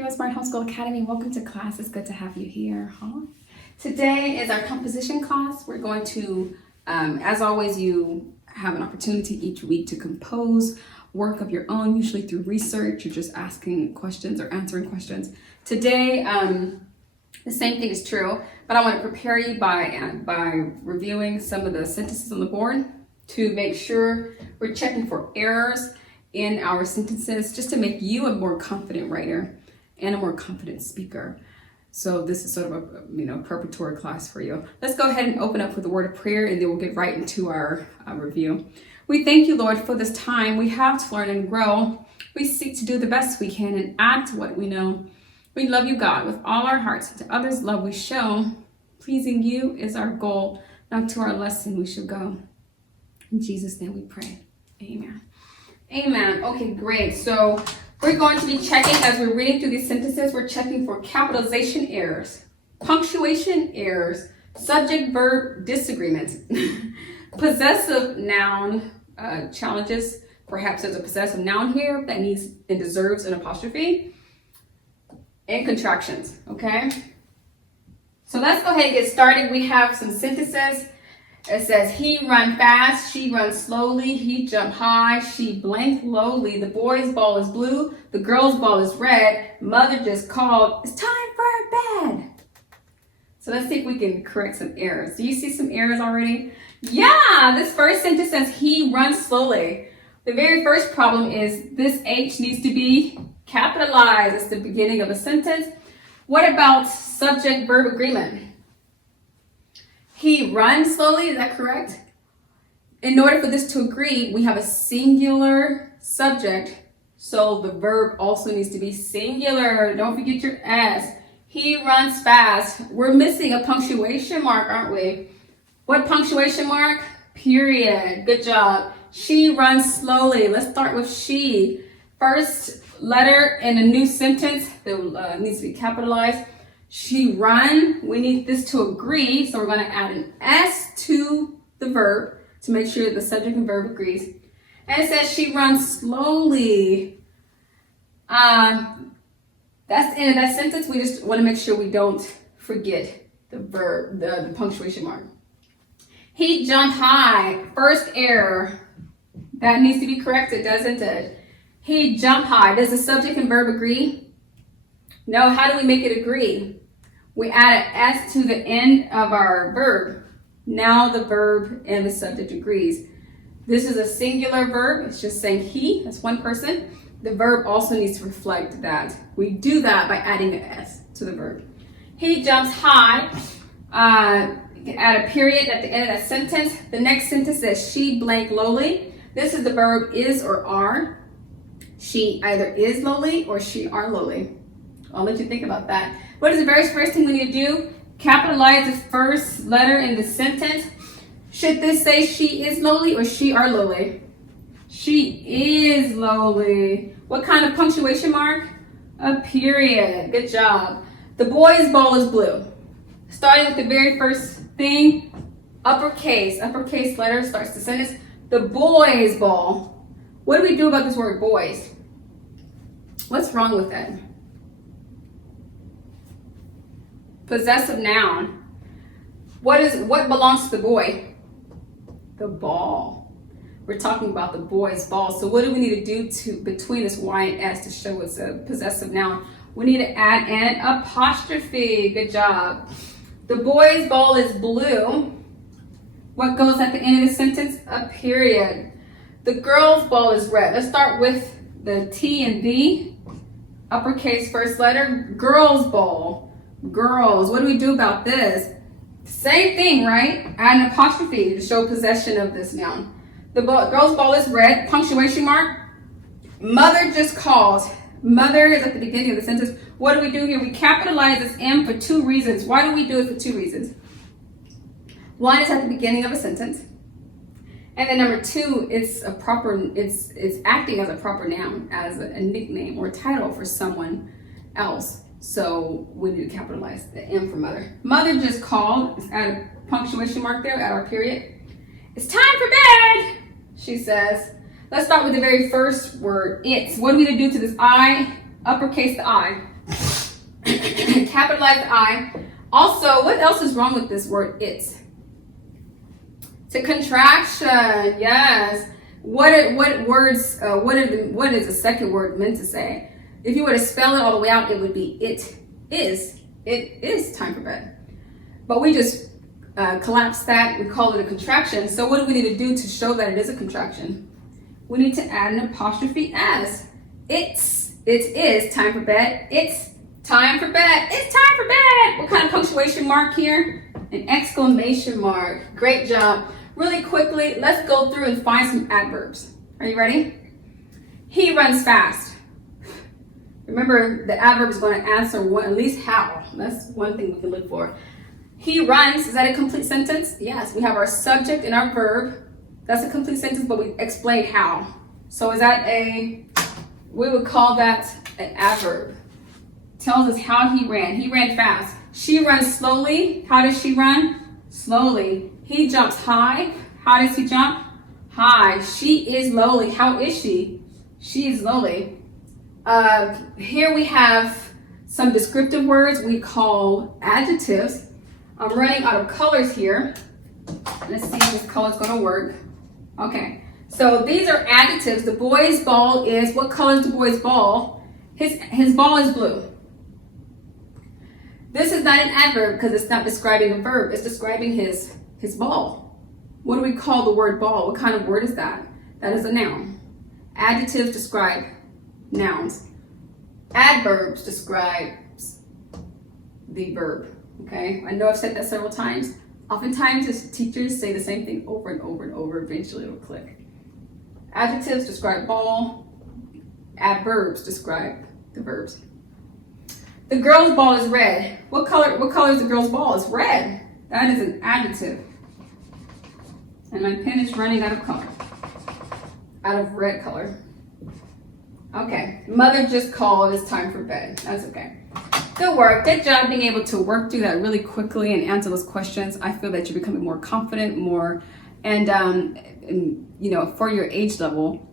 HeroesMart Homeschool Academy. Welcome to class. It's good to have you here, Today is our composition class. We're going to, as always, you have an opportunity each week to compose work of your own, usually through research. You're just asking questions or answering questions. Today, the same thing is true, but I want to prepare you by reviewing some of the sentences on the board to make sure we're checking for errors in our sentences, just to make you a more confident writer and a more confident speaker. So this is sort of a preparatory class for you. Let's go ahead and open up with a word of prayer, and then we'll get right into our review. We thank you, Lord, for this time we have to learn and grow. We seek to do the best we can and add to what we know. We love you, God, with all our hearts. To others' love we show. Pleasing you is our goal. Now to our lesson we shall go. In Jesus' name we pray. Amen. Amen. Okay, great. So we're going to be checking, as we're reading through these sentences, we're checking for capitalization errors, punctuation errors, subject-verb disagreements, possessive noun challenges. Perhaps there's a possessive noun here that needs and deserves an apostrophe, and contractions, okay? So let's go ahead and get started. We have some sentences. It says, he run fast, she runs slowly, he jump high, she blank lowly, the boy's ball is blue, the girl's ball is red, mother just called, it's time for bed. So let's see if we can correct some errors. Do you see some errors already? Yeah, this first sentence says, he runs slowly. The very first problem is this H needs to be capitalized. It's the beginning of a sentence. What about subject-verb agreement? He runs slowly, is that correct? In order for this to agree, we have a singular subject, so the verb also needs to be singular. Don't forget your S. He runs fast. We're missing a punctuation mark, aren't we? What punctuation mark? Period. Good job. She runs slowly. Let's start with she. First letter in a new sentence that needs to be capitalized. She run, we need this to agree, so we're going to add an S to the verb to make sure the subject and verb agrees. And it says she runs slowly. That's the end of that sentence. We just want to make sure we don't forget the verb, the punctuation mark. He jumped high. First error. That needs to be corrected, doesn't it? He jumped high. Does the subject and verb agree? No. How do we make it agree? We add an S to the end of our verb. Now the verb and the subject agrees. This is a singular verb. It's just saying he, that's one person. The verb also needs to reflect that. We do that by adding an S to the verb. He jumps high. You can add a period at the end of that sentence. The next sentence says she blank lowly. This is the verb is or are. She either is lowly or she are lowly. I'll let you think about that. What is the very first thing we need to do? Capitalize the first letter in the sentence. Should this say she is lowly or she are lowly? She is lowly. What kind of punctuation mark? A period. Good job. The boy's ball is blue. Starting with the very first thing, uppercase. Uppercase letter starts the sentence. The boy's ball. What do we do about this word boys? What's wrong with that? Possessive noun. What belongs to the boy? The ball. We're talking about the boy's ball. So what do we need to do between this Y and S to show it's a possessive noun? We need to add an apostrophe. Good job. The boy's ball is blue. What goes at the end of the sentence? A period. The girl's ball is red. Let's start with the T and B. Uppercase first letter. Girl's ball. Girls. What do we do about this? Same thing, right? Add an apostrophe to show possession of this noun. The girl's ball is red. Punctuation mark. Mother just called. Mother is at the beginning of the sentence. What do we do here? We capitalize this M for two reasons. Why do we do it for two reasons? One is at the beginning of a sentence. And then number two, it's acting as a proper noun, as a nickname or a title for someone else. So we need to capitalize the M for mother. Mother just called. Let's add a punctuation mark there, add our period. It's time for bed, she says. Let's start with the very first word, it's. What do we need to do to this I? Uppercase the I. Capitalize the I. Also, what else is wrong with this word? It's a contraction. Yes. What is the second word meant to say? If you were to spell it all the way out, it would be it is time for bed. But we just collapse that. We call it a contraction. So what do we need to do to show that it is a contraction? We need to add an apostrophe s. It is time for bed. It's time for bed. It's time for bed. What kind of punctuation mark here? An exclamation mark. Great job. Really quickly, let's go through and find some adverbs. Are you ready? He runs fast. Remember, the adverb is going to answer at least how. That's one thing we can look for. He runs. Is that a complete sentence? Yes. We have our subject and our verb. That's a complete sentence, but we explain how. So is that we would call that an adverb. Tells us how he ran. He ran fast. She runs slowly. How does she run? Slowly. He jumps high. How does he jump? High. She is lowly. How is she? She is lowly. Here we have some descriptive words we call adjectives. I'm running out of colors here. Let's see if this color is going to work. Okay, so these are adjectives. The boy's ball is, what color is the boy's ball? His ball is blue. This is not an adverb because it's not describing a verb. It's describing his ball. What do we call the word ball? What kind of word is that? That is a noun. Adjectives describe nouns. Adverbs describes the verb. Okay, I know I've said that several times. Oftentimes, as teachers say the same thing over and over and over. Eventually, it'll click. Adjectives describe ball. Adverbs describe the verbs. The girl's ball is red. What color is the girl's ball? It's red. That is an adjective. And my pen is running out of color. Out of red color. Okay. Mother just called. It's time for bed. That's okay. Good work. Good job being able to work through that really quickly and answer those questions. I feel that you're becoming more confident, and for your age level,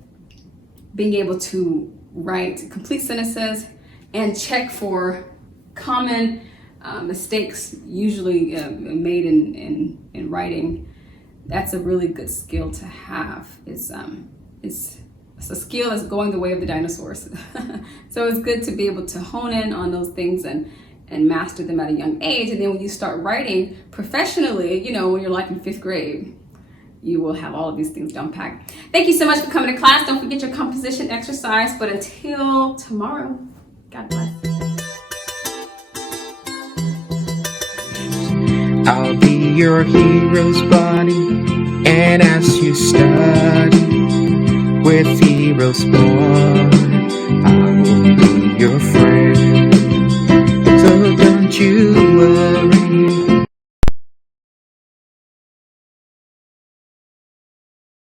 being able to write complete sentences and check for common mistakes usually made in writing. That's a really good skill to have. It's a skill that's going the way of the dinosaurs. So it's good to be able to hone in on those things and master them at a young age. And then when you start writing professionally, when you're like in 5th grade, you will have all of these things down packed. Thank you so much for coming to class. Don't forget your composition exercise. But until tomorrow, God bless. I'll be your hero's buddy, and as you study with HeroesMart